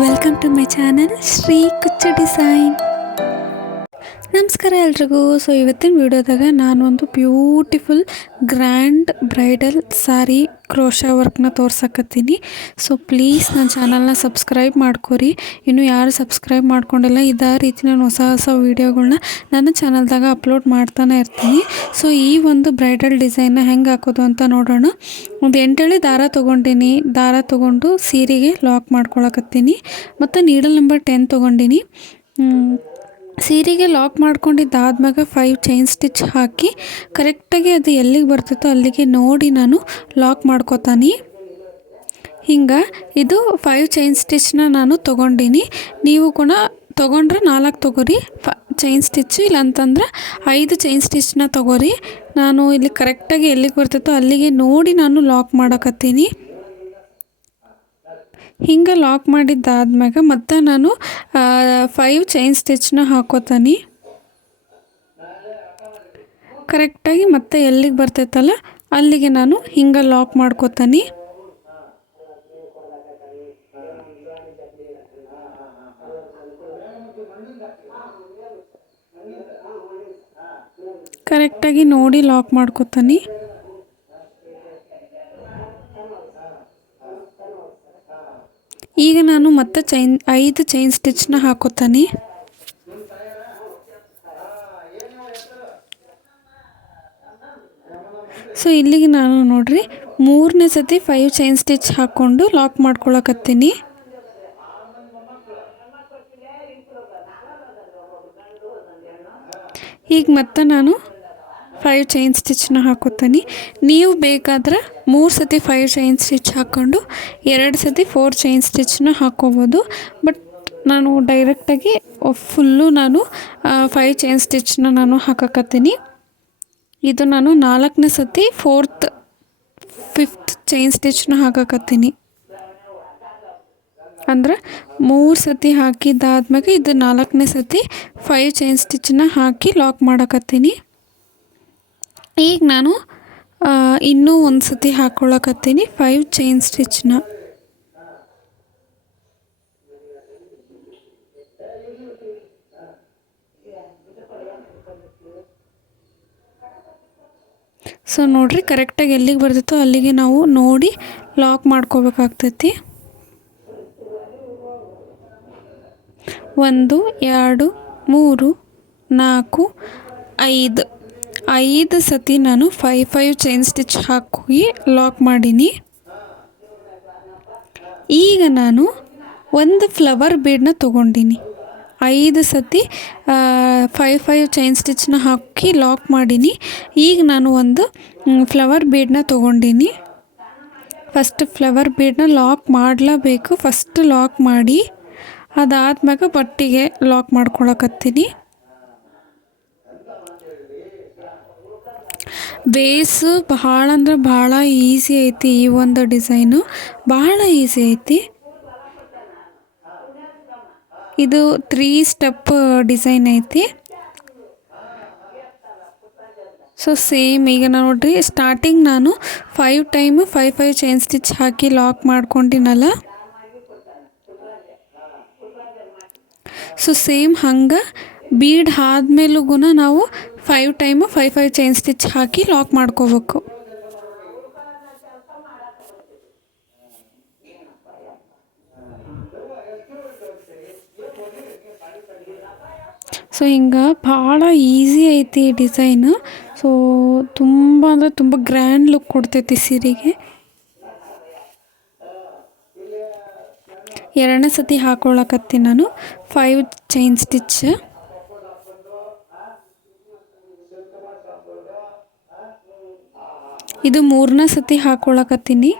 Welcome to my channel Shri Kuchchu design. ನಮಸ್ಕಾರ ಎಲ್ರಿಗೂ. ಇವತ್ತಿನ ವಿಡಿಯೋದಾಗ ನಾನೊಂದು beautiful grand bridal sari crochet ವರ್ಕ್ನ ತೋರ್ಸಕತ್ತೀನಿ. ಪ್ಲೀಸ್ ನನ್ನ ಚಾನಲ್ನ ಸಬ್ಸ್ಕ್ರೈಬ್ ಮಾಡ್ಕೊರಿ. ಇನ್ನೂ ಯಾರು ಸಬ್ಸ್ಕ್ರೈಬ್ ಮಾಡ್ಕೊಂಡಿಲ್ಲ, ಇದೇ ರೀತಿ ನಾನು ಹೊಸ ವೀಡಿಯೋಗಳನ್ನ ನನ್ನ ಚಾನಲ್ದಾಗ ಅಪ್ಲೋಡ್ ಮಾಡ್ತಾನೆ ಇರ್ತೀನಿ. ಈ ಒಂದು ಬ್ರೈಡಲ್ ಡಿಸೈನ್ನ ಹೆಂಗೆ ಹಾಕೋದು ಅಂತ ನೋಡೋಣ. ಒಂದು 8 ಎಳೆ ದಾರ ತೊಗೊಂಡಿನಿ. ದಾರ ತೊಗೊಂಡು ಸೀರೆಗೆ ಲಾಕ್ ಮಾಡ್ಕೊಳಕತ್ತೀನಿ. ಮತ್ತು ನೀಡಲ್ ನಂಬರ್ 10 ತೊಗೊಂಡಿನಿ. ಸೀರೆಗೆ ಲಾಕ್ ಮಾಡ್ಕೊಂಡಿದ್ದಾದ್ಮ್ಯಾಗ 5 ಚೈನ್ ಸ್ಟಿಚ್ ಹಾಕಿ ಕರೆಕ್ಟಾಗಿ ಅದು ಎಲ್ಲಿಗೆ ಬರ್ತೈತೋ ಅಲ್ಲಿಗೆ ನೋಡಿ ನಾನು ಲಾಕ್ ಮಾಡ್ಕೋತಾನೆ. ಹಿಂಗೆ ಇದು 5 ಚೈನ್ ಸ್ಟಿಚ್ನ ನಾನು ತೊಗೊಂಡಿನಿ. ನೀವು ಕೂಡ ತೊಗೊಂಡ್ರೆ 4 ತೊಗೋರಿ ಚೈನ್ ಸ್ಟಿಚ್, ಇಲ್ಲಾಂತಂದ್ರೆ 5 ಚೈನ್ ಸ್ಟಿಚ್ನ ತೊಗೋರಿ. ನಾನು ಇಲ್ಲಿ ಕರೆಕ್ಟಾಗಿ ಎಲ್ಲಿಗೆ ಬರ್ತೈತೋ ಅಲ್ಲಿಗೆ ನೋಡಿ ನಾನು ಲಾಕ್ ಮಾಡಕತ್ತೀನಿ. ಹಿಂಗೆ ಲಾಕ್ ಮಾಡಿದ್ದಾದ್ಮ್ಯಾಗ ಮತ್ತೆ ನಾನು 5 ಚೈನ್ ಸ್ಟಿಚ್ನ ಹಾಕೋತಾನೆ. ಕರೆಕ್ಟಾಗಿ ಮತ್ತೆ ಎಲ್ಲಿಗೆ ಬರ್ತೈತಲ್ಲ ಅಲ್ಲಿಗೆ ನಾನು ಹಿಂಗೆ ಲಾಕ್ ಮಾಡ್ಕೋತಾನೆ. ಕರೆಕ್ಟಾಗಿ ನೋಡಿ ಲಾಕ್ ಮಾಡ್ಕೋತಾನೆ. ಈಗ ನಾನು ಮತ್ತೆ 5 ಚೈನ್ ಸ್ಟಿಚ್ನ ಹಾಕೋತಾನೆ. ಇಲ್ಲಿಗೆ ನಾನು ನೋಡ್ರಿ 3ನೇ ಸತಿ 5 ಚೈನ್ ಸ್ಟಿಚ್ ಹಾಕ್ಕೊಂಡು ಲಾಕ್ ಮಾಡ್ಕೊಳಕತ್ತೀನಿ. ಈಗ ಮತ್ತೆ ನಾನು 5 ಚೈನ್ ಸ್ಟಿಚ್ನ ಹಾಕೋತಾನೆ. ನೀವು ಬೇಕಾದ್ರೆ 3 ಸತಿ 5 ಚೈನ್ ಸ್ಟಿಚ್ ಹಾಕ್ಕೊಂಡು 2 ಸತಿ 4 ಚೈನ್ ಸ್ಟಿಚ್ನ ಹಾಕ್ಕೋಬೋದು. ಬಟ್ ನಾನು ಡೈರೆಕ್ಟಾಗಿ ಫುಲ್ಲು ನಾನು 5 ಚೈನ್ ಸ್ಟಿಚ್ನ ನಾನು ಹಾಕಕತ್ತೀನಿ. ಇದು ನಾನು 4ನೇ ಸತಿ 4th 5th ಚೈನ್ ಸ್ಟಿಚ್ನ ಹಾಕಕತ್ತೀನಿ. ಅಂದ್ರೆ 3 ಸತಿ ಹಾಕಿದ್ದಾದ್ಮ್ಯಾಗ ಇದು 4ನೇ ಸತಿ 5 ಚೈನ್ ಸ್ಟಿಚ್ನ ಹಾಕಿ ಲಾಕ್ ಮಾಡಕತ್ತೀನಿ. ಈಗ ನಾನು ಇನ್ನೂ ಒಂದು ಸತಿ ಹಾಕ್ಕೊಳಕತ್ತೀನಿ 5 ಚೈನ್ ಸ್ಟಿಚ್ನ. ನೋಡ್ರಿ ಕರೆಕ್ಟಾಗಿ ಎಲ್ಲಿಗೆ ಬರ್ತೈತೋ ಅಲ್ಲಿಗೆ ನಾವು ನೋಡಿ ಲಾಕ್ ಮಾಡ್ಕೋಬೇಕಾಗ್ತೈತಿ. 1 2 3 4 5 ಸತಿ ನಾನು 5 ಚೈನ್ ಸ್ಟಿಚ್ ಹಾಕಿ ಲಾಕ್ ಮಾಡೀನಿ. ಈಗ ನಾನು ಒಂದು ಫ್ಲವರ್ ಬೀಡನ್ನ ತೊಗೊಂಡಿನಿ. 5 ಸತಿ 5 ಚೈನ್ ಸ್ಟಿಚ್ನ ಹಾಕಿ ಲಾಕ್ ಮಾಡೀನಿ. ಈಗ ನಾನು ಒಂದು ಫ್ಲವರ್ ಬೀಡನ್ನ ತೊಗೊಂಡಿನಿ. ಫಸ್ಟ್ ಫ್ಲವರ್ ಬೀಡನ್ನ ಲಾಕ್ ಮಾಡಲೇಬೇಕು. ಫಸ್ಟ್ ಲಾಕ್ ಮಾಡಿ ಅದಾದ್ಮ್ಯಾಗ ಬಟ್ಟಿಗೆ ಲಾಕ್ ಮಾಡ್ಕೊಳಕತ್ತೀನಿ. ಬೇಸು ಭಾಳ ಅಂದ್ರೆ ಭಾಳ ಈಸಿ ಐತಿ. ಈ ಒಂದು ಡಿಸೈನು ಭಾಳ ಈಸಿ ಐತಿ. ಇದು 3 ಸ್ಟೆಪ್ ಡಿಸೈನ್ ಐತಿ. ಸೇಮ್ ಈಗ ನೋಡ್ರಿ ಸ್ಟಾರ್ಟಿಂಗ್ ನಾನು 5 ಟೈಮ್ 5 ಚೈನ್ ಸ್ಟಿಚ್ ಹಾಕಿ ಲಾಕ್ ಮಾಡ್ಕೊಂಡಿನಲ್ಲ. ಸೇಮ್ ಹಂಗೆ ಬೀಡ್ ಆದ್ಮೇಲೂ ನಾವು 5 ಟೈಮ್ 5 ಚೈನ್ ಸ್ಟಿಚ್ ಹಾಕಿ ಲಾಕ್ ಮಾಡ್ಕೋಬೇಕು. ಹಿಂಗೆ ಭಾಳ ಈಸಿ ಐತಿ ಡಿಸೈನು. ತುಂಬ ಅಂದರೆ ತುಂಬ ಗ್ರ್ಯಾಂಡ್ ಲುಕ್ ಕೊಡ್ತೈತಿ ಸೀರೆಗೆ. 2ನೇ ಸತಿ ಹಾಕ್ಕೊಳಕತ್ತೀನಿ ನಾನು 5 ಚೈನ್ ಸ್ಟಿಚ್. ಇದು 3ನೇ ಸತಿ ಹಾಕ್ಕೊಳಕತ್ತೀನಿ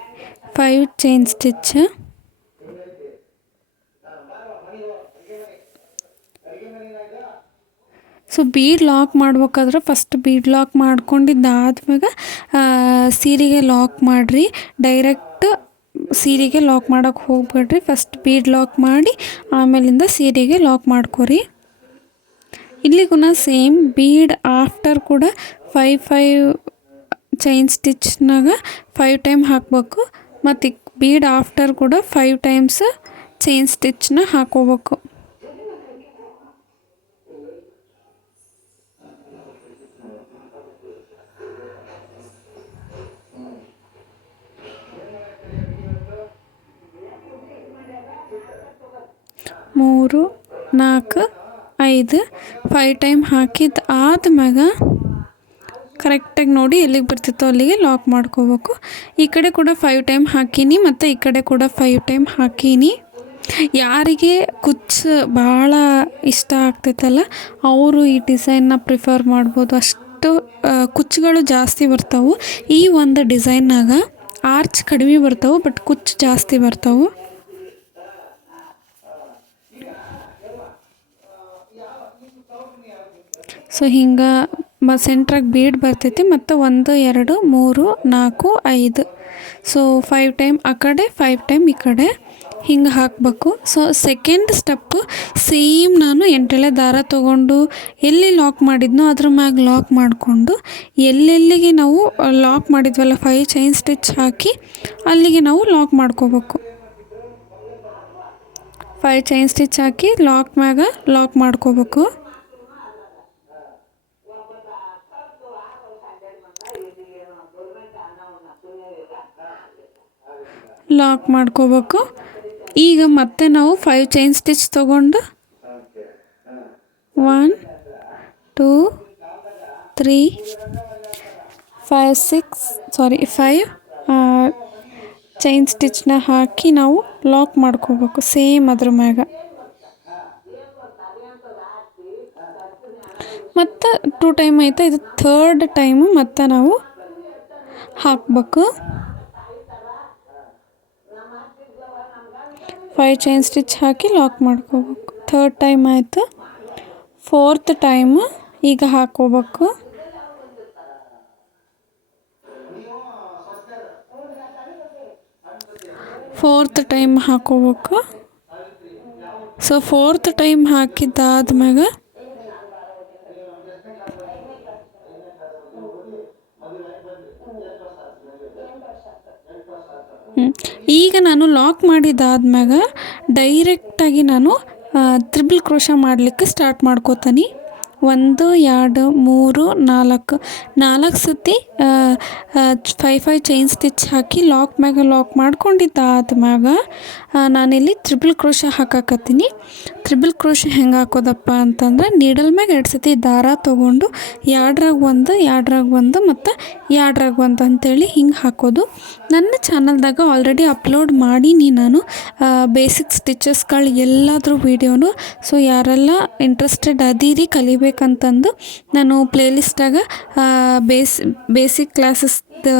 5 ಚೈನ್ ಸ್ಟಿಚ್. ಬೀಡ್ ಲಾಕ್ ಮಾಡ್ಬೇಕಾದ್ರೆ ಫಸ್ಟ್ ಬೀಡ್ ಲಾಕ್ ಮಾಡ್ಕೊಂಡಿದ್ದಾದ್ಮ್ಯಾಗ ಸೀರೆಗೆ ಲಾಕ್ ಮಾಡಿರಿ. ಡೈರೆಕ್ಟ್ ಸೀರೆಗೆ ಲಾಕ್ ಮಾಡೋಕ್ಕೆ ಹೋಗ್ಬೇಡ್ರಿ. ಫಸ್ಟ್ ಬೀಡ್ ಲಾಕ್ ಮಾಡಿ ಆಮೇಲಿಂದ ಸೀರೆಗೆ ಲಾಕ್ ಮಾಡ್ಕೊರಿ. ಇಲ್ಲಿಗೂ ಸೇಮ್ ಬೀಡ್ ಆಫ್ಟರ್ ಕೂಡ 5 ಚೈನ್ ಸ್ಟಿಚ್ನಾಗ 5 ಟೈಮ್ ಹಾಕಬೇಕು. ಮತ್ತು ಬೀಡ್ ಆಫ್ಟರ್ ಕೂಡ 5 ಟೈಮ್ಸ್ ಚೈನ್ ಸ್ಟಿಚ್ನ ಹಾಕೋಬೇಕು. ಮೂರು, 4, 5, 5 ಟೈಮ್ ಹಾಕಿದ್ದು ಆದ್ಮ್ಯಾಗ ಕರೆಕ್ಟಾಗಿ ನೋಡಿ ಎಲ್ಲಿಗೆ ಬರ್ತಿತ್ತೋ ಅಲ್ಲಿಗೆ ಲಾಕ್ ಮಾಡ್ಕೋಬೇಕು. ಈ ಕಡೆ ಕೂಡ 5 ಟೈಮ್ ಹಾಕೀನಿ ಮತ್ತು ಈ ಕಡೆ ಕೂಡ 5 ಟೈಮ್ ಹಾಕೀನಿ. ಯಾರಿಗೆ ಕುಚ್ಚು ಭಾಳ ಇಷ್ಟ ಆಗ್ತೈತಲ್ಲ ಅವರು ಈ ಡಿಸೈನ್ನ ಪ್ರಿಫರ್ ಮಾಡ್ಬೋದು. ಅಷ್ಟು ಕುಚ್ಚುಗಳು ಜಾಸ್ತಿ ಬರ್ತಾವೆ ಈ ಒಂದು ಡಿಸೈನ್ನಾಗ. ಆರ್ಚ್ ಕಡಿಮೆ ಬರ್ತಾವೆ ಬಟ್ ಕುಚ್ಚು ಜಾಸ್ತಿ ಬರ್ತಾವೆ. ಸೊ ಹಿಂಗೆ ಸೆಂಟ್ರಾಗಿ ಬೀಡ್ ಬರ್ತೈತಿ ಮತ್ತು 1, 2, 3, 4, 5. ಸೊ 5 ಟೈಮ್ ಆ ಕಡೆ 5 ಟೈಮ್ ಈ ಕಡೆ ಹಿಂಗೆ ಹಾಕಬೇಕು. ಸೊ ಸೆಕೆಂಡ್ ಸ್ಟೆಪ್ಪು ಸೇಮ್ ನಾನು 8 ಎಳೆ ದಾರ ತೊಗೊಂಡು ಎಲ್ಲಿ ಲಾಕ್ ಮಾಡಿದ್ನೋ ಅದ್ರ ಮ್ಯಾಗ ಲಾಕ್ ಮಾಡಿಕೊಂಡು ಎಲ್ಲೆಲ್ಲಿಗೆ ನಾವು ಲಾಕ್ ಮಾಡಿದ್ವಲ್ಲ 5 ಚೈನ್ ಸ್ಟಿಚ್ ಹಾಕಿ ಅಲ್ಲಿಗೆ ನಾವು ಲಾಕ್ ಮಾಡ್ಕೋಬೇಕು. 5 ಚೈನ್ ಸ್ಟಿಚ್ ಹಾಕಿ ಲಾಕ್ ಮ್ಯಾಗ ಲಾಕ್ ಮಾಡ್ಕೋಬೇಕು. ಲಾಕ್ ಮಾಡ್ಕೋಬೇಕು. ಈಗ ಮತ್ತೆ ನಾವು 5 ಚೈನ್ ಸ್ಟಿಚ್ ತೊಗೊಂಡು 1, 2, 3, 5 ಚೈನ್ ಸ್ಟಿಚ್ನ ಹಾಕಿ ನಾವು ಲಾಕ್ ಮಾಡ್ಕೋಬೇಕು ಸೇಮ್ ಅದ್ರ ಮ್ಯಾಗ. ಮತ್ತು 2 ಟೈಮ್ ಐತೆ, ಇದು 3rd ಟೈಮು ಮತ್ತು ನಾವು ಹಾಕಬೇಕು. 5 ಚೈನ್ ಸ್ಟಿಚ್ ಹಾಕಿ ಲಾಕ್ ಮಾಡ್ಕೋಬೇಕು. 3rd ಟೈಮ್ ಆಯಿತು. 4th ಟೈಮು ಈಗ ಹಾಕೋಬೇಕು. 4th ಟೈಮ್ ಹಾಕೋಬೇಕು. ಸೊ 4th ಟೈಮ್ ಹಾಕಿದ್ದಾದ್ಮ್ಯಾಗ ಈಗ ನಾನು ಲಾಕ್ ಮಾಡಿದ್ದಾದ್ಮ್ಯಾಗ ಡೈರೆಕ್ಟಾಗಿ ನಾನು ತ್ರಿಬಲ್ ಕ್ರೋಶ ಮಾಡಲಿಕ್ಕೆ ಸ್ಟಾರ್ಟ್ ಮಾಡ್ಕೋತೀನಿ. 1, 2, 3, 4 ಸತಿ 5 ಚೈನ್ ಸ್ಟಿಚ್ ಹಾಕಿ ಲಾಕ್ ಮ್ಯಾಗ ಲಾಕ್ ಮಾಡ್ಕೊಂಡಿದ್ದಾದ್ಮ್ಯಾಗ ನಾನಿಲ್ಲಿ ತ್ರಿಬಲ್ ಕ್ರೋಶ ಹಾಕಾಕತ್ತೀನಿ. ತ್ರಿಬಲ್ ಕ್ರೋಶ ಹೆಂಗೆ ಹಾಕೋದಪ್ಪ ಅಂತಂದ್ರೆ ನೀಡಲ್ ಮ್ಯಾಗ 2 ಸತಿ ದಾರ ತೊಗೊಂಡು 2ರಾಗ 1, 2ರಾಗ 1 ಮತ್ತು 2ರಾಗ 1 ಅಂತೇಳಿ ಹಿಂಗೆ ಹಾಕೋದು. ನನ್ನ ಚಾನಲ್ದಾಗ ಆಲ್ರೆಡಿ ಅಪ್ಲೋಡ್ ಮಾಡೀನಿ ನಾನು ಬೇಸಿಕ್ ಸ್ಟಿಚಸ್ಗಳು ಎಲ್ಲಾದರೂ ವೀಡಿಯೋನು. ಸೊ ಯಾರೆಲ್ಲ ಇಂಟ್ರೆಸ್ಟೆಡ್ ಅದೀರಿ ಕಲಿಬೇಕಂತಂದು ನಾನು ಪ್ಲೇಲಿಸ್ಟಾಗ ಬೇಸಿಕ್ ಕ್ಲಾಸಸ್ದು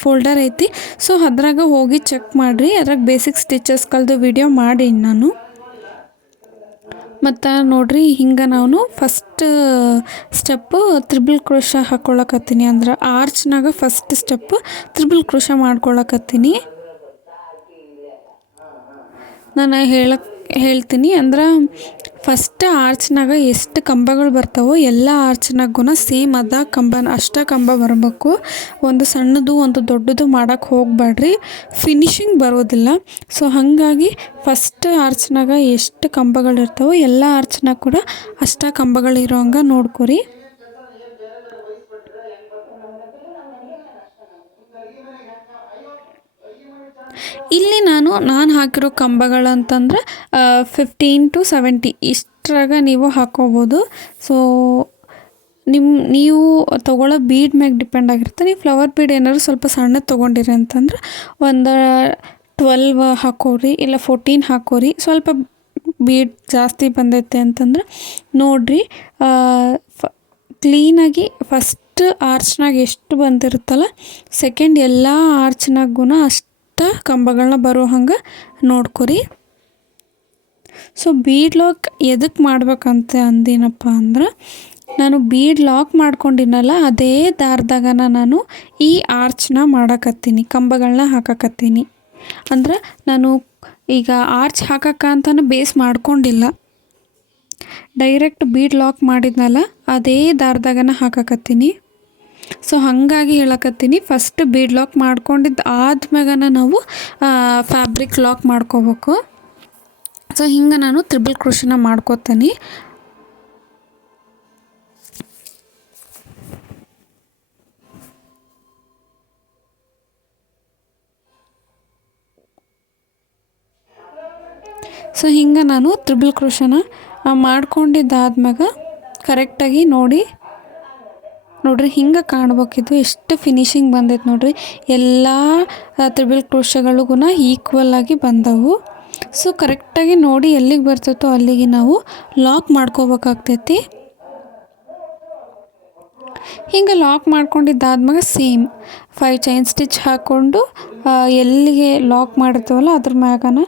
ಫೋಲ್ಡರ್ ಐತಿ. ಸೊ ಅದ್ರಾಗ ಹೋಗಿ ಚೆಕ್ ಮಾಡಿರಿ, ಅದ್ರಾಗ ಬೇಸಿಕ್ ಸ್ಟಿಚಸ್ಗಳದ್ದು ವಿಡಿಯೋ ಮಾಡೀನಿ ನಾನು. ಮತ್ತು ನೋಡಿರಿ ಹಿಂಗೆ ನಾನು ಫಸ್ಟ್ ಸ್ಟೆಪ್ಪು ತ್ರಿಬಲ್ ಕ್ರೋಶ ಹಾಕ್ಕೊಳಕತ್ತೀನಿ. ಅಂದ್ರೆ ಆರ್ಚ್ನಾಗ ಫಸ್ಟ್ ಸ್ಟೆಪ್ಪು ತ್ರಿಬಲ್ ಕ್ರೋಶ ಮಾಡ್ಕೊಳಕತ್ತೀನಿ. ನಾನು ಹೇಳ್ತೀನಿ ಅಂದ್ರೆ ಫಸ್ಟ್ ಆರ್ಚ್ನಾಗ ಎಷ್ಟು ಕಂಬಗಳು ಬರ್ತಾವೋ ಎಲ್ಲ ಆರ್ಚ್ನಾಗೂ ಸೇಮ್ ಅಷ್ಟ ಕಂಬ ಬರಬೇಕು. ಒಂದು ಸಣ್ಣದು ಒಂದು ದೊಡ್ಡದು ಮಾಡೋಕ್ಕೆ ಹೋಗಬೇಡ್ರಿ, ಫಿನಿಶಿಂಗ್ ಬರೋದಿಲ್ಲ. ಸೊ ಹಾಗಾಗಿ ಫಸ್ಟ್ ಆರ್ಚ್ನಾಗ ಎಷ್ಟು ಕಂಬಗಳಿರ್ತಾವೋ ಎಲ್ಲ ಆರ್ಚ್ನಾಗ ಕೂಡ ಅಷ್ಟ ಕಂಬಗಳಿರೋ ಹಂಗೆ ನೋಡ್ಕೊರಿ. ಇಲ್ಲಿ ನಾನು ಹಾಕಿರೋ ಕಂಬಗಳು ಅಂತಂದ್ರೆ 15 to 70 ಇಷ್ಟರಾಗ ನೀವು ಹಾಕೋಬೋದು. ಸೊ ನೀವು ತೊಗೊಳ್ಳೋ ಬೀಡ್ ಮ್ಯಾಗ ಡಿಪೆಂಡ್ ಆಗಿರುತ್ತೆ. ನೀವು ಫ್ಲವರ್ ಬೀಡ್ ಏನಾದ್ರು ಸ್ವಲ್ಪ ಸಣ್ಣದು ತೊಗೊಂಡಿರಿ ಅಂತಂದ್ರೆ ಒಂದು 12 ಹಾಕೋರಿ, ಇಲ್ಲ 14 ಹಾಕೋರಿ. ಸ್ವಲ್ಪ ಬೀಡ್ ಜಾಸ್ತಿ ಬಂದೈತೆ ಅಂತಂದ್ರೆ ನೋಡಿರಿ ಕ್ಲೀನಾಗಿ ಫಸ್ಟ್ ಆರ್ಚ್ನಾಗ ಎಷ್ಟು ಬಂದಿರುತ್ತಲ್ಲ ಸೆಕೆಂಡ್ ಎಲ್ಲ ಆರ್ಚ್ನಾಗೂ ಅಷ್ಟು ಕಂಬಗಳನ್ನ ಬರೋ ಹಂಗೆ ನೋಡ್ಕೊರಿ. ಸೊ ಬೀಡ್ ಲಾಕ್ ಎದಕ್ಕೆ ಮಾಡ್ಬೇಕಂತ ಅಂದಿನಪ್ಪ ಅಂದ್ರೆ ನಾನು ಬೀಡ್ ಲಾಕ್ ಮಾಡ್ಕೊಂಡಿನಲ್ಲ ಅದೇ ದಾರದಾಗ ನಾನು ಈ ಆರ್ಚ್ನ ಮಾಡಕತ್ತೀನಿ, ಕಂಬಗಳನ್ನ ಹಾಕಕತ್ತೀನಿ. ಅಂದ್ರೆ ನಾನು ಈಗ ಆರ್ಚ್ ಹಾಕಕ್ಕಂತಲೂ ಬೇಸ್ ಮಾಡ್ಕೊಂಡಿಲ್ಲ, ಡೈರೆಕ್ಟ್ ಬೀಡ್ ಲಾಕ್ ಮಾಡಿದ್ನಲ್ಲ ಅದೇ ದಾರದಾಗನ ಹಾಕಕತ್ತೀನಿ. ಸೊ ಹಾಗಾಗಿ ಹೇಳಕತ್ತೀನಿ ಫಸ್ಟ್ ಬೀಡ್ ಲಾಕ್ ಮಾಡ್ಕೊಂಡಿದ್ದು ಆದ್ಮ್ಯಾಗ ನಾವು ಫ್ಯಾಬ್ರಿಕ್ ಲಾಕ್ ಮಾಡ್ಕೋಬೇಕು. ಸೊ ಹಿಂಗೆ ನಾನು ತ್ರಿಬಲ್ ಕ್ರೋಶನ ಮಾಡ್ಕೋತೀನಿ. ಸೊ ಹಿಂಗೆ ನಾನು ತ್ರಿಬಲ್ ಕ್ರೋಶನ ಮಾಡ್ಕೊಂಡಿದ್ದಾದ್ಮ್ಯಾಗ ಕರೆಕ್ಟಾಗಿ ನೋಡ್ರಿ ಹಿಂಗೆ ಕಾಣ್ಬೇಕಿದು ಎಷ್ಟು ಫಿನಿಶಿಂಗ್ ಬಂದೈತೆ ನೋಡ್ರಿ. ಎಲ್ಲ ತ್ರಿಬಲ್ ಕ್ರೋಶಗಳಿಗೂ ಈಕ್ವಲ್ ಆಗಿ ಬಂದವು. ಸೊ ಕರೆಕ್ಟಾಗಿ ನೋಡಿ ಎಲ್ಲಿಗೆ ಬರ್ತೈತೋ ಅಲ್ಲಿಗೆ ನಾವು ಲಾಕ್ ಮಾಡ್ಕೋಬೇಕಾಗ್ತೈತಿ. ಹಿಂಗೆ ಲಾಕ್ ಮಾಡ್ಕೊಂಡಿದ್ದಾದ್ಮ್ಯಾಗ ಸೇಮ್ 5 ಚೈನ್ ಸ್ಟಿಚ್ ಹಾಕ್ಕೊಂಡು ಎಲ್ಲಿಗೆ ಲಾಕ್ ಮಾಡಿರ್ತೀವಲ್ಲ ಅದ್ರ ಮ್ಯಾಗನ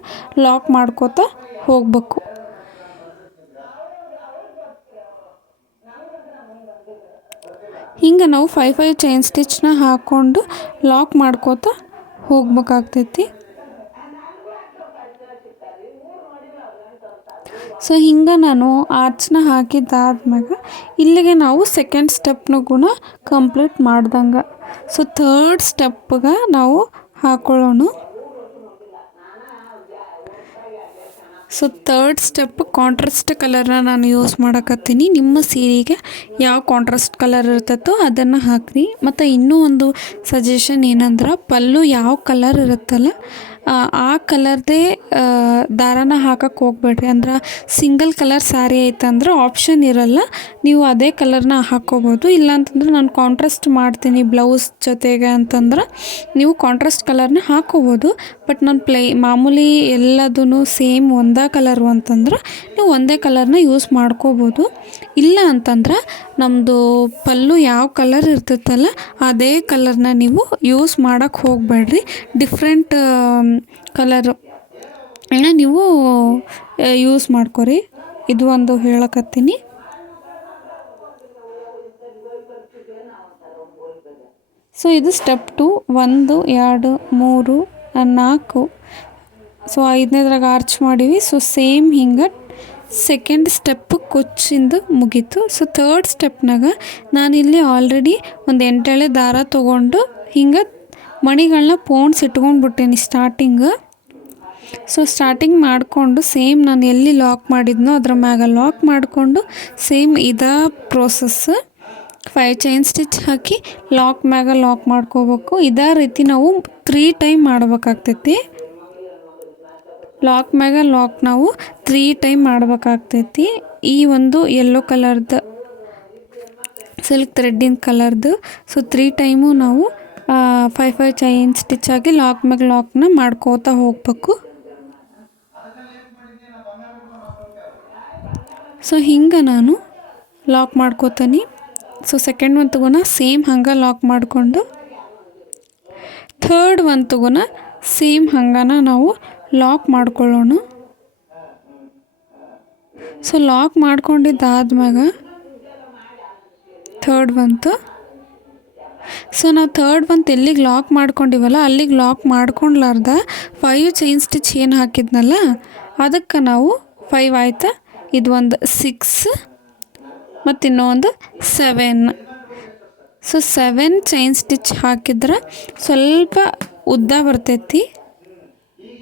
ಲಾಕ್ ಮಾಡ್ಕೋತಾ ಹೋಗ್ಬೇಕು. ಹಿಂಗೆ ನಾವು 5 ಚೈನ್ ಸ್ಟಿಚ್ನ ಹಾಕ್ಕೊಂಡು ಲಾಕ್ ಮಾಡ್ಕೋತಾ ಹೋಗ್ಬೇಕಾಗ್ತೈತಿ. ಸೊ ಹಿಂಗೆ ನಾನು ಆರ್ಚ್ನ ಹಾಕಿದ್ದಾದ್ಮ್ಯಾಗ ಇಲ್ಲಿಗೆ ನಾವು ಸೆಕೆಂಡ್ ಸ್ಟೆಪ್ನೂ ಕಂಪ್ಲೀಟ್ ಮಾಡ್ದಂಗೆ. ಸೊ ಥರ್ಡ್ ಸ್ಟೆಪ್ಗೆ ನಾವು ಹಾಕೊಳ್ಳೋಣ. ಸೊ ಥರ್ಡ್ ಸ್ಟೆಪ್ ಕಾಂಟ್ರಾಸ್ಟ್ ಕಲರ್ನ ನಾನು ಯೂಸ್ ಮಾಡಕತ್ತೀನಿ. ನಿಮ್ಮ ಸೀರೆಗೆ ಯಾವ ಕಾಂಟ್ರಾಸ್ಟ್ ಕಲರ್ ಇರ್ತೈತೋ ಅದನ್ನು ಹಾಕ್ರಿ. ಮತ್ತು ಇನ್ನೂ ಒಂದು ಸಜೆಷನ್ ಏನಂದ್ರೆ ಪಲ್ಲು ಯಾವ ಕಲರ್ ಇರುತ್ತಲ್ಲ ಆ ಕಲರ್ದೇ ದಾರಾನ ಹಾಕಕ್ಕೆ ಹೋಗ್ಬೇಡ್ರಿ. ಅಂದ್ರೆ ಸಿಂಗಲ್ ಕಲರ್ ಸ್ಯಾರಿ ಐತಂದ್ರೆ ಆಪ್ಷನ್ ಇರಲ್ಲ, ನೀವು ಅದೇ ಕಲರ್ನ ಹಾಕ್ಕೋಬೋದು. ಇಲ್ಲಾಂತಂದ್ರೆ ನಾನು ಕಾಂಟ್ರಾಸ್ಟ್ ಮಾಡ್ತೀನಿ ಬ್ಲೌಸ್ ಜೊತೆಗೆ ಅಂತಂದ್ರೆ ನೀವು ಕಾಂಟ್ರಾಸ್ಟ್ ಕಲರ್ನ ಹಾಕ್ಕೋಬೋದು. ಬಟ್ ನಾನು ಮಾಮೂಲಿ ಎಲ್ಲದೂ ಸೇಮ್ ಒಂದೇ ಕಲರು ಅಂತಂದ್ರೆ ನೀವು ಒಂದೇ ಕಲರ್ನ ಯೂಸ್ ಮಾಡ್ಕೋಬೋದು. ಇಲ್ಲ ಅಂತಂದ್ರೆ ನಮ್ಮದು ಪಲ್ಲು ಯಾವ ಕಲರ್ ಇರ್ತೈತಲ್ಲ ಅದೇ ಕಲರ್ನ ನೀವು ಯೂಸ್ ಮಾಡೋಕ್ಕೆ ಹೋಗಬೇಡ್ರಿ. ಡಿಫ್ರೆಂಟ್ ಕಲರು ನೀವು ಯೂಸ್ ಮಾಡ್ಕೊರಿ. ಇದು ಒಂದು ಹೇಳಕತ್ತೀನಿ. ಸೊ ಇದು ಸ್ಟೆಪ್ 2. 1 2 3 4. ಸೊ 5ನೇದ್ರಾಗ ಆರ್ಚ್ ಮಾಡೀವಿ. ಸೊ ಸೇಮ್ ಹಿಂಗೆ ಸೆಕೆಂಡ್ ಸ್ಟೆಪ್ ಕುಚ್ಚಿಂದು ಮುಗೀತು. ಸೊ ಥರ್ಡ್ ಸ್ಟೆಪ್ನಾಗ ನಾನಿಲ್ಲಿ ಆಲ್ರೆಡಿ ಒಂದು 8 ಎಳೆ ದಾರ ತೊಗೊಂಡು ಹಿಂಗೆ ಮಣಿಗಳನ್ನ ಪೋಣ್ಸ್ ಇಟ್ಕೊಂಡ್ಬಿಟ್ಟೀನಿ ಸ್ಟಾರ್ಟಿಂಗ್. ಸೊ ಸ್ಟಾರ್ಟಿಂಗ್ ಮಾಡಿಕೊಂಡು ಸೇಮ್ ನಾನು ಎಲ್ಲಿ ಲಾಕ್ ಮಾಡಿದ್ನೋ ಅದ್ರ ಮ್ಯಾಗ ಲಾಕ್ ಮಾಡಿಕೊಂಡು ಸೇಮ್ ಇದೇ ಪ್ರೋಸೆಸ್ 5 ಚೈನ್ ಸ್ಟಿಚ್ ಹಾಕಿ ಲಾಕ್ ಮ್ಯಾಗ ಲಾಕ್ ಮಾಡ್ಕೋಬೇಕು. ಇದೇ ರೀತಿ ನಾವು 3 ಟೈಮ್ ಮಾಡ್ಬೇಕಾಗ್ತೈತಿ. ಲಾಕ್ ಮ್ಯಾಗ ಲಾಕ್ ನಾವು 3 ಟೈಮ್ ಮಾಡ್ಬೇಕಾಗ್ತೈತಿ. ಈ ಒಂದು ಯೆಲ್ಲೋ ಕಲರ್ದು ಸಿಲ್ಕ್ ಥ್ರೆಡ್ಡಿನ ಕಲರ್ದು ಸೊ 3 ಟೈಮು ನಾವು 5 ಚೈನ್ ಸ್ಟಿಚ್ ಆಗಿ ಲಾಕ್ ಮ್ಯಾಗ ಲಾಕ್ನ ಮಾಡ್ಕೋತಾ ಹೋಗ್ಬೇಕು. ಸೊ ಹಿಂಗೆ ನಾನು ಲಾಕ್ ಮಾಡ್ಕೋತೀನಿ. ಸೊ ಸೆಕೆಂಡ್ ಒನ್ ತಗೋಣ ಸೇಮ್ ಹಂಗೆ ಲಾಕ್ ಮಾಡಿಕೊಂಡು ಥರ್ಡ್ ಒನ್ ತಗೋಣ ಸೇಮ್ ಹಂಗನ ನಾವು ಲಾಕ್ ಮಾಡ್ಕೊಳ್ಳೋಣ. ಸೊ ಲಾಕ್ ಮಾಡ್ಕೊಂಡಿದ್ದಾದ್ಮ್ಯಾಗ ಥರ್ಡ್ ಬಂತು. ಸೊ ನಾವು ಥರ್ಡ್ ಬಂತು ಎಲ್ಲಿಗೆ ಲಾಕ್ ಮಾಡ್ಕೊಂಡಿವಲ್ಲ ಅಲ್ಲಿಗೆ ಲಾಕ್ ಮಾಡ್ಕೊಂಡ್ಲಾರ್ದ 5 ಚೈನ್ ಸ್ಟಿಚ್ ಏನು ಹಾಕಿದ್ನಲ್ಲ ಅದಕ್ಕೆ ನಾವು 5 ಆಯ್ತಾ. ಇದು ಒಂದು 6 ಮತ್ತು ಇನ್ನೊಂದು 7. ಸೊ 7 ಚೈನ್ ಸ್ಟಿಚ್ ಹಾಕಿದ್ರೆ ಸ್ವಲ್ಪ ಉದ್ದ ಬರ್ತೈತಿ,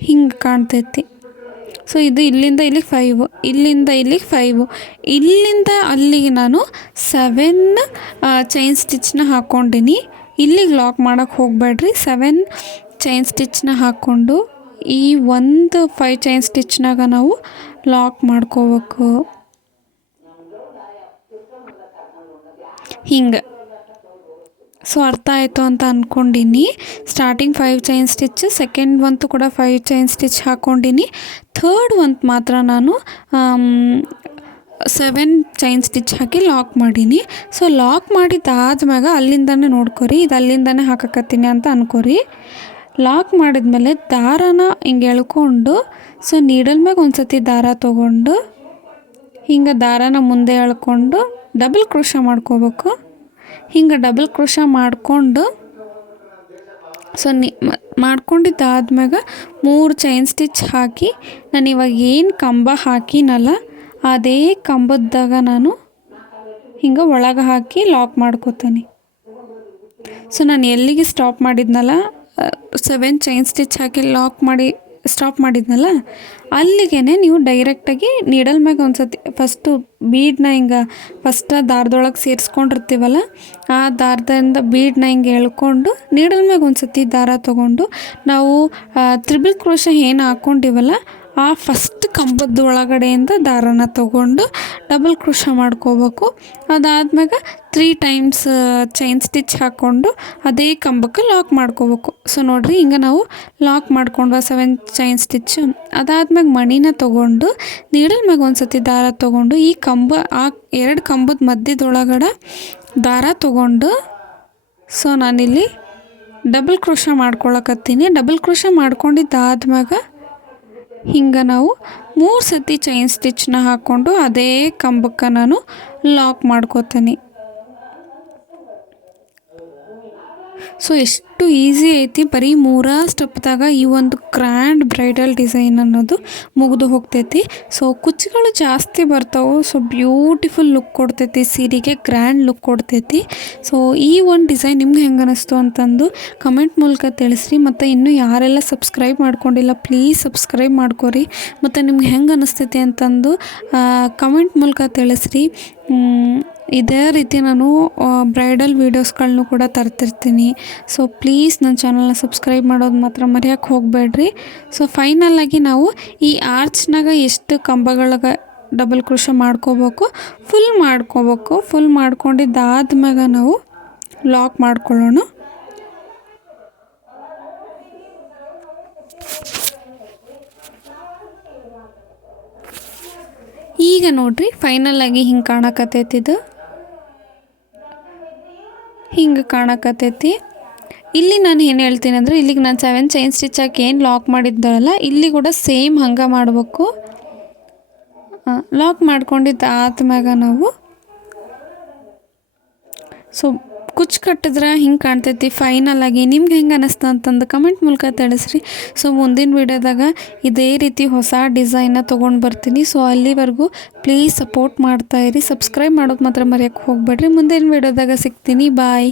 ಹಿಂಗೆ ಕಾಣ್ತೈತಿ. ಸೊ ಇದು ಇಲ್ಲಿಂದ ಇಲ್ಲಿಗೆ 5, ಇಲ್ಲಿಂದ ಇಲ್ಲಿಗೆ 5, ಇಲ್ಲಿಂದ ಅಲ್ಲಿಗೆ ನಾನು 7 ಚೈನ್ ಸ್ಟಿಚ್ನ ಹಾಕ್ಕೊಂಡೀನಿ. ಇಲ್ಲಿಗೆ ಲಾಕ್ ಮಾಡೋಕ್ಕೆ ಹೋಗಬೇಡ್ರಿ. 7 ಚೈನ್ ಸ್ಟಿಚ್ನ ಹಾಕ್ಕೊಂಡು ಈ ಒಂದು 5 ಚೈನ್ ಸ್ಟಿಚ್ನಾಗ ನಾವು ಲಾಕ್ ಮಾಡ್ಕೋಬೇಕು ಹಿಂಗೆ. ಸೊ ಅರ್ಥ ಆಯಿತು ಅಂತ ಅಂದ್ಕೊಂಡಿನಿ. ಸ್ಟಾರ್ಟಿಂಗ್ 5 ಚೈನ್ ಸ್ಟಿಚ್, ಸೆಕೆಂಡ್ ಒಂತು ಕೂಡ 5 ಚೈನ್ ಸ್ಟಿಚ್ ಹಾಕ್ಕೊಂಡಿನಿ. ಥರ್ಡ್ ಒಂತು ಮಾತ್ರ ನಾನು 7 ಚೈನ್ ಸ್ಟಿಚ್ ಹಾಕಿ ಲಾಕ್ ಮಾಡೀನಿ. ಸೊ ಲಾಕ್ ಮಾಡಿದ್ದಾದ್ಮ್ಯಾಗ ಅಲ್ಲಿಂದನೇ ನೋಡ್ಕೊರಿ, ಇದು ಅಲ್ಲಿಂದನೇ ಹಾಕಕತ್ತೀನಿ ಅಂತ ಅನ್ಕೋರಿ. ಲಾಕ್ ಮಾಡಿದ್ಮೇಲೆ ದಾರಾನ ಹಿಂಗೆ ಎಳ್ಕೊಂಡು ಸೊ ನೀಡಲ್ ಮ್ಯಾಗ ಒಂದು ಸತಿ ದಾರ ತೊಗೊಂಡು ಹಿಂಗೆ ದಾರಾನ ಮುಂದೆ ಎಳ್ಕೊಂಡು ಡಬಲ್ ಕ್ರೋಶ ಮಾಡ್ಕೋಬೇಕು. ಹಿಂಗೆ ಡಬಲ್ ಕ್ರೋಶ ಮಾಡಿಕೊಂಡು ಸೊ ಮಾಡ್ಕೊಂಡಿದ್ದಾದ್ಮ್ಯಾಗ 3 ಚೈನ್ ಸ್ಟಿಚ್ ಹಾಕಿ ನಾನು ಇವಾಗ ಏನು ಕಂಬ ಹಾಕಿನಲ್ಲ ಅದೇ ಕಂಬದ್ದಾಗ ನಾನು ಹಿಂಗೆ ಒಳಗೆ ಹಾಕಿ ಲಾಕ್ ಮಾಡ್ಕೋತೀನಿ. ಸೊ ನಾನು ಎಲ್ಲಿಗೆ ಸ್ಟಾಪ್ ಮಾಡಿದ್ನಲ್ಲ 7 ಚೈನ್ ಸ್ಟಿಚ್ ಹಾಕಿ ಲಾಕ್ ಮಾಡಿ ಸ್ಟಾಪ್ ಮಾಡಿದ್ನಲ್ಲ ಅಲ್ಲಿಗೆ ನೀವು ಡೈರೆಕ್ಟಾಗಿ ನೀಡಲ್ ಮ್ಯಾಗ ಒಂದು ಸತಿ ಫಸ್ಟು ಬೀಡನ್ನ ಹಿಂಗೆ ಫಸ್ಟ್ ದಾರದೊಳಗೆ ಸೇರಿಸ್ಕೊಂಡಿರ್ತೀವಲ್ಲ ಆ ದಾರದಿಂದ ಬೀಡನ್ನ ಹಿಂಗೆ ಎಳ್ಕೊಂಡು ನೀಡಲ್ ಮ್ಯಾಗ ಒಂದು ಸತಿ ದಾರ ತೊಗೊಂಡು ನಾವು ತ್ರಿಬಲ್ ಕ್ರೋಶ ಏನು ಹಾಕ್ಕೊಂಡಿವಲ್ಲ ಆ ಫಸ್ಟ್ ಕಂಬದ ಒಳಗಡೆಯಿಂದ ದಾರನ ತೊಗೊಂಡು ಡಬಲ್ ಕ್ರೋಶ ಮಾಡ್ಕೋಬೇಕು. ಅದಾದ್ಮ್ಯಾಗ 3 ಟೈಮ್ಸ್ ಚೈನ್ ಸ್ಟಿಚ್ ಹಾಕ್ಕೊಂಡು ಅದೇ ಕಂಬಕ್ಕೆ ಲಾಕ್ ಮಾಡ್ಕೋಬೇಕು. ಸೊ ನೋಡಿರಿ ಹಿಂಗೆ ನಾವು ಲಾಕ್ ಮಾಡ್ಕೊಂಡು 7 ಚೈನ್ ಸ್ಟಿಚ್ಚು ಅದಾದ್ಮ್ಯಾಗ ಮಣಿನ ತೊಗೊಂಡು ನೀಡಲ್ ಮ್ಯಾಗ ಒಂದು ಸತಿ ದಾರ ತೊಗೊಂಡು ಈ ಕಂಬ ಆ 2 ಕಂಬದ ಮಧ್ಯದೊಳಗಡೆ ದಾರ ತೊಗೊಂಡು ಸೊ ನಾನಿಲ್ಲಿ ಡಬಲ್ ಕ್ರೋಶ ಮಾಡ್ಕೊಳಕತ್ತೀನಿ. ಡಬಲ್ ಕ್ರೋಶ ಮಾಡ್ಕೊಂಡಿದ್ದಾದ್ಮ್ಯಾಗ ಹಿಂಗೆ ನಾವು 3 ಸತಿ ಚೈನ್ ಸ್ಟಿಚ್ನ ಹಾಕ್ಕೊಂಡು ಅದೇ ಕಂಬಕ್ಕೆ ನಾನು ಲಾಕ್ ಮಾಡ್ಕೋತೀನಿ. ಸೊ ಎಷ್ಟು ಈಸಿ ಐತಿ, ಬರೀ 3 ಸ್ಟೆಪ್ದಾಗ ಈ ಒಂದು ಗ್ರ್ಯಾಂಡ್ ಬ್ರೈಡಲ್ ಡಿಸೈನ್ ಅನ್ನೋದು ಮುಗಿದು ಹೋಗ್ತೈತಿ. ಸೊ ಕುಚ್ಚುಗಳು ಜಾಸ್ತಿ ಬರ್ತಾವೆ. ಸೊ ಬ್ಯೂಟಿಫುಲ್ ಲುಕ್ ಕೊಡ್ತೈತಿ, ಸೀರೆಗೆ ಗ್ರ್ಯಾಂಡ್ ಲುಕ್ ಕೊಡ್ತೈತಿ. ಸೊ ಈ ಒಂದು ಡಿಸೈನ್ ನಿಮ್ಗೆ ಹೆಂಗೆ ಅನ್ನಿಸ್ತು ಅಂತಂದು ಕಮೆಂಟ್ ಮೂಲಕ ತಿಳಿಸ್ರಿ. ಮತ್ತು ಇನ್ನೂ ಯಾರೆಲ್ಲ ಸಬ್ಸ್ಕ್ರೈಬ್ ಮಾಡ್ಕೊಂಡಿಲ್ಲ ಪ್ಲೀಸ್ ಸಬ್ಸ್ಕ್ರೈಬ್ ಮಾಡ್ಕೊರಿ. ಮತ್ತು ನಿಮ್ಗೆ ಹೆಂಗೆ ಅನ್ನಿಸ್ತೈತಿ ಅಂತಂದು ಕಮೆಂಟ್ ಮೂಲಕ ತಿಳಿಸ್ರಿ. ಇದೇ ರೀತಿ ನಾನು ಬ್ರೈಡಲ್ ವೀಡಿಯೋಸ್ಗಳನ್ನೂ ಕೂಡ ತರ್ತಿರ್ತೀನಿ. ಸೊ ಪ್ಲೀಸ್ ನನ್ನ ಚಾನಲ್ನ ಸಬ್ಸ್ಕ್ರೈಬ್ ಮಾಡೋದು ಮಾತ್ರ ಮರೆಯೋಕ್ಕೆ ಹೋಗಬೇಡ್ರಿ. ಸೊ ಫೈನಲಾಗಿ ನಾವು ಈ ಆರ್ಚ್ನಾಗ ಎಷ್ಟು ಕಂಬಗಳಿಗೆ ಡಬಲ್ ಕ್ರೋಶ ಮಾಡ್ಕೋಬೇಕು ಫುಲ್ ಮಾಡ್ಕೊಂಡಿದ್ದಾದ್ಮ್ಯಾಗ ನಾವು ಲಾಕ್ ಮಾಡ್ಕೊಳ್ಳೋಣ. ಈಗ ನೋಡ್ರಿ ಫೈನಲಾಗಿ ಹಿಂಗೆ ಕಾಣಕತ್ತೈತಿದು, ಹಿಂಗೆ ಕಾಣಕತ್ತೈತಿ. ಇಲ್ಲಿ ನಾನು ಏನು ಹೇಳ್ತೀನಿ ಅಂದರೆ ಇಲ್ಲಿಗೆ ನಾನು 7 ಚೈನ್ ಸ್ಟಿಚ್ ಹಾಕಿ ಏನು ಲಾಕ್ ಮಾಡಿದ್ದಾಳಲ್ಲ ಇಲ್ಲಿ ಕೂಡ ಸೇಮ್ ಹಂಗೆ ಮಾಡಬೇಕು. ಲಾಕ್ ಮಾಡ್ಕೊಂಡಿದ್ದಾದ್ಮ್ಯಾಗ ನಾವು ಸೊ ಕುಚ್ಚು ಕಟ್ಟಿದ್ರೆ ಹಿಂಗೆ ಕಾಣ್ತೈತಿ. ಫೈನಲಾಗಿ ನಿಮ್ಗೆ ಹೆಂಗೆ ಅನ್ನಿಸ್ತು ಅಂತಂದು ಕಮೆಂಟ್ ಮೂಲಕ ತಿಳಿಸ್ರಿ. ಸೊ ಮುಂದಿನ ವೀಡಿಯೋದಾಗ ಇದೇ ರೀತಿ ಹೊಸ ಡಿಸೈನ್ನ ತೊಗೊಂಡು ಬರ್ತೀನಿ. ಸೊ ಅಲ್ಲಿವರೆಗೂ ಪ್ಲೀಸ್ ಸಪೋರ್ಟ್ ಮಾಡ್ತಾಯಿರಿ, ಸಬ್ಸ್ಕ್ರೈಬ್ ಮಾಡೋದು ಮಾತ್ರ ಮರೆಯೋಕ್ಕೆ ಹೋಗಬೇಡ್ರಿ. ಮುಂದಿನ ವೀಡಿಯೋದಾಗ ಸಿಗ್ತೀನಿ. ಬಾಯ್.